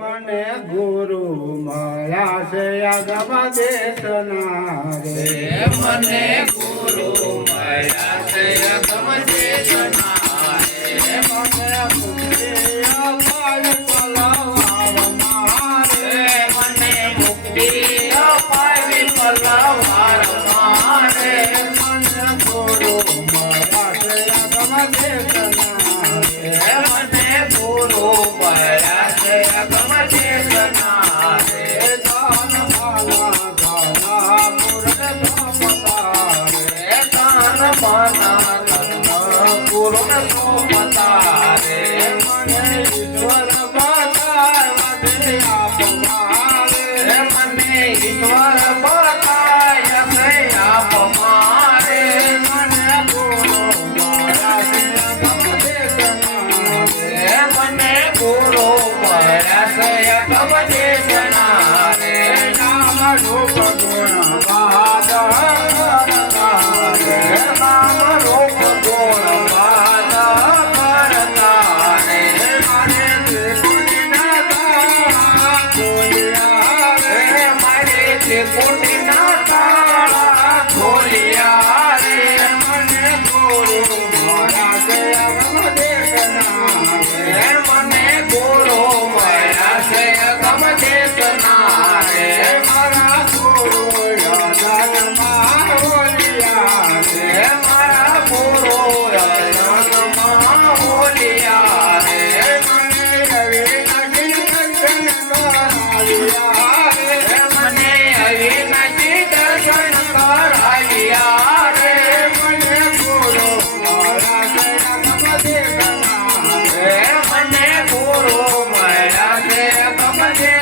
મને ગુરુ મળ્યા છે આગમ દેશના રે મને ગુરુ મળ્યા છે આગમ દેશના રે મને મુક્તિ અપાય પલવાર મારે મને મુક્તિ અપાય પલવાર મારે મને ગુરુ મળ્યા છે આગમ દેશના રે મને ગુરુ મળ્યા છે આગમ દેશના રે દાન માલા ગાના મુરત પતારે દાન માના ધન પૂર્ણ સોમતારે મને ઈશ્વર બતાય મને આપનારે મને ઈશ્વર બતાય છે આપ મારે મને ગુરુ મળ્યા છે આગમ દેશના રે મને ગુરુ મળ્યા છે આગમ દેશના રે નામ રૂપ ગુણ બાદ નામ રૂપ ગુણ વાદ કરતા રે મારે ત્રિકુટીના તાળા ખોલ્યા રે મારે ત્રિકુટીના તાળા ખોલ્યા રે મને ગુરુ મળ્યા છે આગમ દેશના રે મને ગુરુ મળ્યા છે આગમ દેશના રે મારા ગુરુ યજનમાં બોલ્યા રે મારા ગુરુ યજનમાં બોલ્યા રે મને અવિનાશી દર્શન કરાવ્યા રે મને અવિનાશી દર્શન કરાવ્યા રે મને ગુરુ મળ્યા છે આગમ દેશના રે મને ગુરુ મળ્યા છે આગમ દેશના